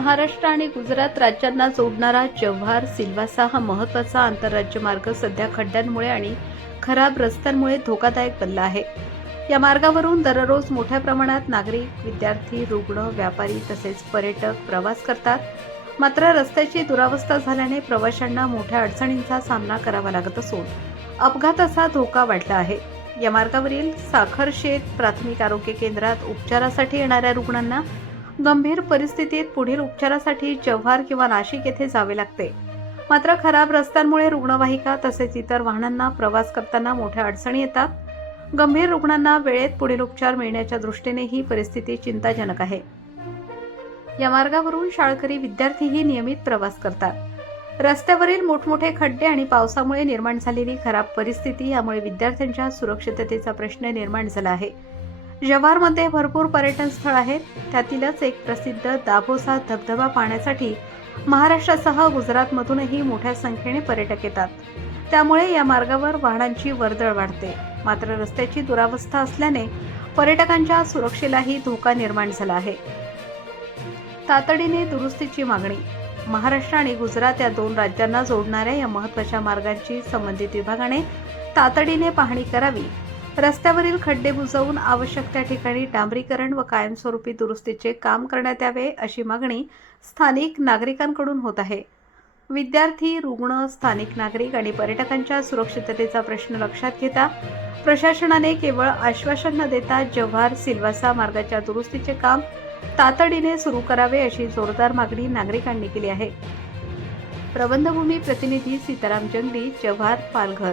महाराष्ट्र आणि गुजरात राज्यांना जोडणारा जव्हार सिल्वासा हा महत्त्वाचा आंतरराज्य मार्ग सध्या खड्ड्यांमुळे आणि खराब रस्त्यांमुळे धोकादायक बनला आहे. या मार्गावरून दररोज मोठ्या प्रमाणात नागरिक, विद्यार्थी, रुग्ण, व्यापारी तसेच पर्यटक प्रवास करतात. मात्र रस्त्याची दुरावस्था झाल्याने प्रवाशांना मोठ्या अडचणींचा सामना करावा लागत असून अपघाताचा धोका वाढला आहे. या मार्गावरील साखरशेत प्राथमिक आरोग्य केंद्रात उपचारासाठी येणाऱ्या रुग्णांना गंभीर परिस्थितीत पुढील उपचारासाठी जव्हार किंवा नाशिक येथे जावे लागते. मात्र खराब रस्त्यांमुळे रुग्णवाहिका तसेच इतर वाहनांना प्रवास करताना मोठ्या अडचणी येतात. गंभीर रुग्णांना वेळेत पुढील उपचार मिळण्याच्या दृष्टीने ही परिस्थिती चिंताजनक आहे. या मार्गावरून शाळकरी विद्यार्थीही नियमित प्रवास करतात. रस्त्यावरील मोठमोठे खड्डे आणि पावसामुळे निर्माण झालेली खराब परिस्थिती यामुळे विद्यार्थ्यांच्या सुरक्षिततेचा प्रश्न निर्माण झाला आहे. जव्हारमध्ये भरपूर पर्यटन स्थळ आहेत. त्यातीलच एक प्रसिद्ध दाभोसा धबधबा पाहण्यासाठी महाराष्ट्रासह गुजरातमधूनही मोठ्या संख्येने पर्यटक येतात. त्यामुळे या मार्गावर वाहनांची वर्दळ वाढते. मात्र रस्त्याची दुरावस्था असल्याने पर्यटकांच्या सुरक्षेलाही धोका निर्माण झाला आहे. तातडीने दुरुस्तीची मागणी. महाराष्ट्र आणि गुजरात या दोन राज्यांना जोडणाऱ्या या महत्त्वाच्या मार्गांची संबंधित विभागाने तातडीने पाहणी करावी. रस्त्यावरील खड्डे बुजवून आवश्यक त्या ठिकाणी डांबरीकरण व कायमस्वरूपी दुरुस्तीचे काम करण्यात यावे अशी मागणी स्थानिक नागरिकांकडून होत आहे. विद्यार्थी, रुग्ण, स्थानिक नागरिक आणि पर्यटकांच्या सुरक्षिततेचा प्रश्न लक्षात घेता प्रशासनाने केवळ आश्वासन न देता जव्हार सिल्वासा मार्गाच्या दुरुस्तीचे काम तातडीने सुरू करावे अशी जोरदार मागणी नागरिकांनी केली आहे. प्रबंधभूमी प्रतिनिधी सीताराम जंगली, जव्हार, पालघर.